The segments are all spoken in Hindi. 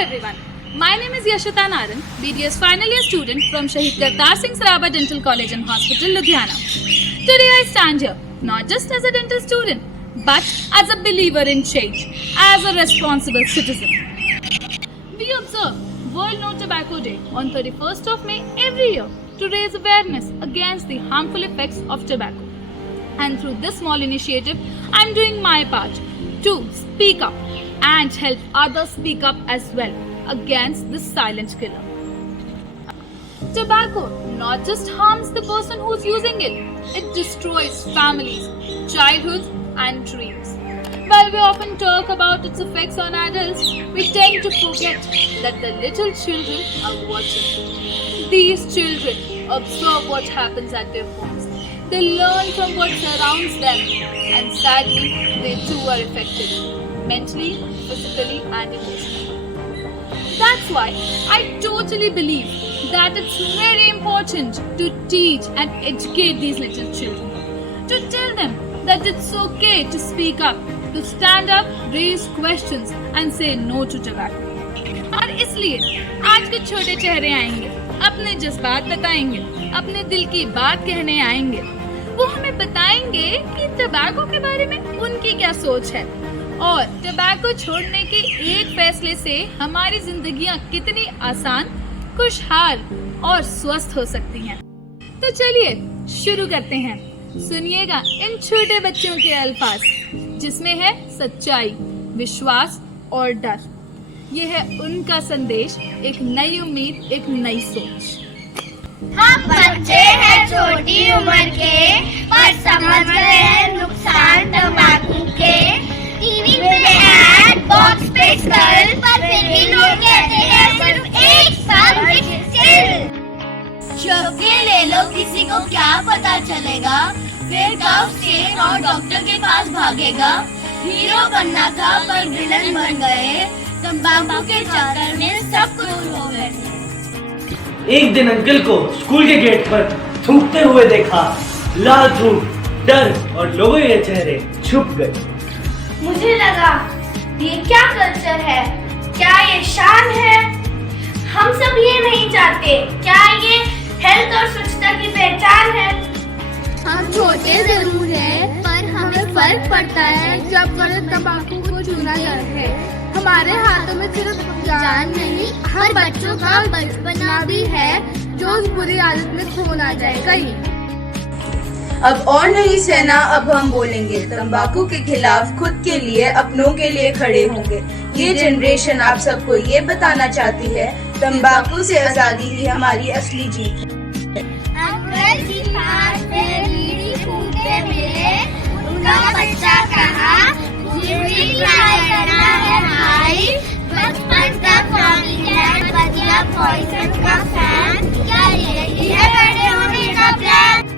everyone. My name is Yashita Naran, BDS final year student from Shahid Kartar Singh Saraba Dental College and Hospital, Ludhiana. Today I stand here not just as a dental student, but as a believer in change, as a responsible citizen. We observe World No Tobacco Day on 31st of May every year to raise awareness against the harmful effects of tobacco. And through this small initiative, I am doing my part to speak up and help others speak up as well against this silent killer. Tobacco not just harms the person who's using it, it destroys families, childhoods and dreams. While we often talk about its effects on adults, we tend to forget that the little children are watching. These children observe what happens at their homes. They learn from what surrounds them, and sadly, they too are affected, mentally, physically and emotionally. That's why I totally believe that it's very important to teach and educate these little children. To tell them that it's okay to speak up, to stand up, raise questions and say no to tobacco. और इसलिए आज के छोटे चेहरे आएंगे, अपने जज्बात बताएंगे, अपने दिल की बात कहने आएंगे। वो हमें बताएंगे कि टबैको के बारे में उनकी क्या सोच है और टबैको छोड़ने के एक फैसले से हमारी जिंदगियां कितनी आसान, खुशहाल और स्वस्थ हो सकती हैं। तो चलिए शुरू करते हैं। सुनिएगा इन छोटे बच्चों के अल्फाज, जिसमें है सच्चाई, विश्वास और डर। ये है उनका संदेश, एक नई उम्मीद, एक नई सोच। हम बच्चे हैं छोटी उम्र के, पर समझ रहे हैं नुकसान तंबाकू के। टीवी पे ऐड, बॉक्स पे स्कल, पर फिर भी लोग कहते हैं सिर्फ एक साल चिल। चौके ले लो, किसी को क्या पता चलेगा, फिर कब स्टेट और डॉक्टर के पास भागेगा। हीरो बनना था पर विलन बन गए, तंबाकू के चक्कर में सब कुछ हो गए। एक दिन अंकल को स्कूल के गेट पर थूकते हुए देखा। लाल धूप, डर और लोगों के चेहरे छुप गए। मुझे लगा ये क्या कल्चर है, क्या ये शान है? हम सब ये नहीं चाहते, क्या ये हेल्थ और स्वच्छता की पहचान है? हम छोटे जरूर हैं, पर हमें फर्क पड़ता है जब बड़े तंबाकू को चुना जाता है। हमारे हाथों में सिर्फ जान नहीं, हर बच्चों का बचपना भी है जो उस बुरी आदत में खो ना जाए कहीं। अब और नहीं सहना, अब हम बोलेंगे तंबाकू के खिलाफ, खुद के लिए, अपनों के लिए खड़े होंगे। ये जनरेशन आप सबको ये बताना चाहती है, तंबाकू से आजादी ही हमारी असली जीत है। अंकल जी पास में बीड़ी फूकते मिले, उनका बच्चा कहा जिंदगी ट्राई करना है भाई, बचपन का पानी है बदला पॉइजन का फैन, क्या यही है बड़े होने का प्लान?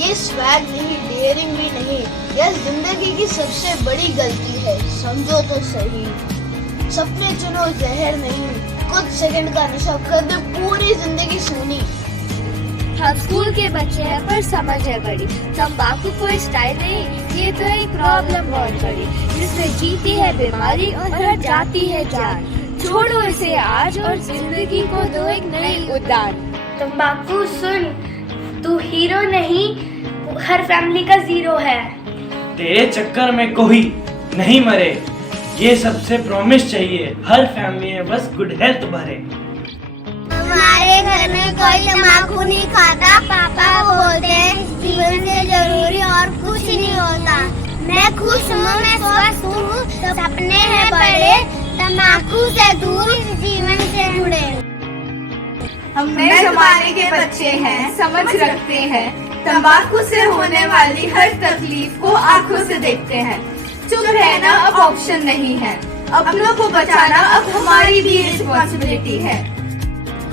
ये स्वैग नहीं, डेयरिंग भी नहीं, यह जिंदगी की सबसे बड़ी गलती है, समझो तो सही। सपने चुनो, जहर नहीं, कुछ सेकंड का नशा कर दे पूरी जिंदगी सूनी। हम स्कूल के बच्चे हैं पर समझ है बड़ी, तंबाकू कोई स्टाइल नहीं, ये तो एक प्रॉब्लम बहुत बड़ी, जिसमें जीती है बीमारी और हर जाती है जान। छोड़ो इसे आज और जिंदगी को दो एक नई उड़ान। तंबाकू सुन, तू हीरो नहीं, हर फैमिली का जीरो है। तेरे चक्कर में कोई नहीं मरे, ये सबसे प्रॉमिस चाहिए, हर फैमिली में बस गुड हेल्थ भरे। हमारे घर में कोई तंबाकू नहीं खाता, पापा बोलते हैं जीवन से जरूरी और कुछ नहीं होता। मैं खुश हूँ, मैं स्वस्थ हूँ, सपने हैं बड़े, तंबाकू से दूर, जीवन से जुड़े। हम नए जमाने के बच्चे हैं, समझ रखते हैं, तंबाकू से होने वाली हर तकलीफ को आंखों से देखते हैं। चुप रहना अब ऑप्शन नहीं है, अपनों को बचाना अब हमारी भी रिस्पॉन्सिबिलिटी है।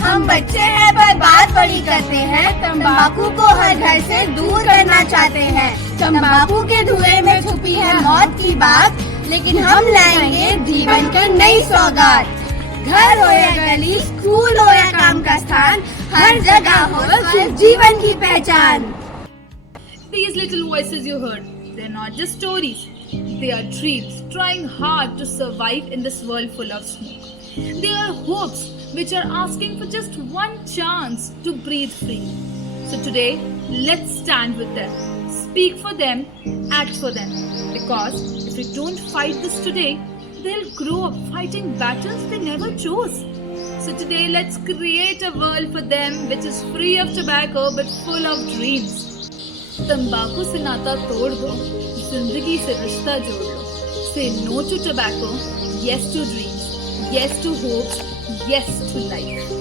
हम बच्चे हैं पर बात बड़ी करते हैं, तंबाकू को हर घर से दूर करना चाहते हैं। तंबाकू के धुएं में छुपी है मौत की बात, लेकिन हम लाएंगे जीवन की नई सौगात। घर हो या गली, स्कूल हो या काम का स्थान, हर जगह हो सिर्फ जीवन की पहचान। These little voices you heard, they're not just stories, they are dreams trying hard to survive in this world full of smoke. They are hopes which are asking for just one chance to breathe free. So today, let's stand with them, speak for them, act for them. Because if we don't fight this today, they'll grow up fighting battles they never chose. So today, let's create a world for them which is free of tobacco but full of dreams. तंबाकू से नाता तोड़ दो, जिंदगी से रिश्ता जोड़ लो. Say no to tobacco, yes to dreams, yes to hopes, yes to life.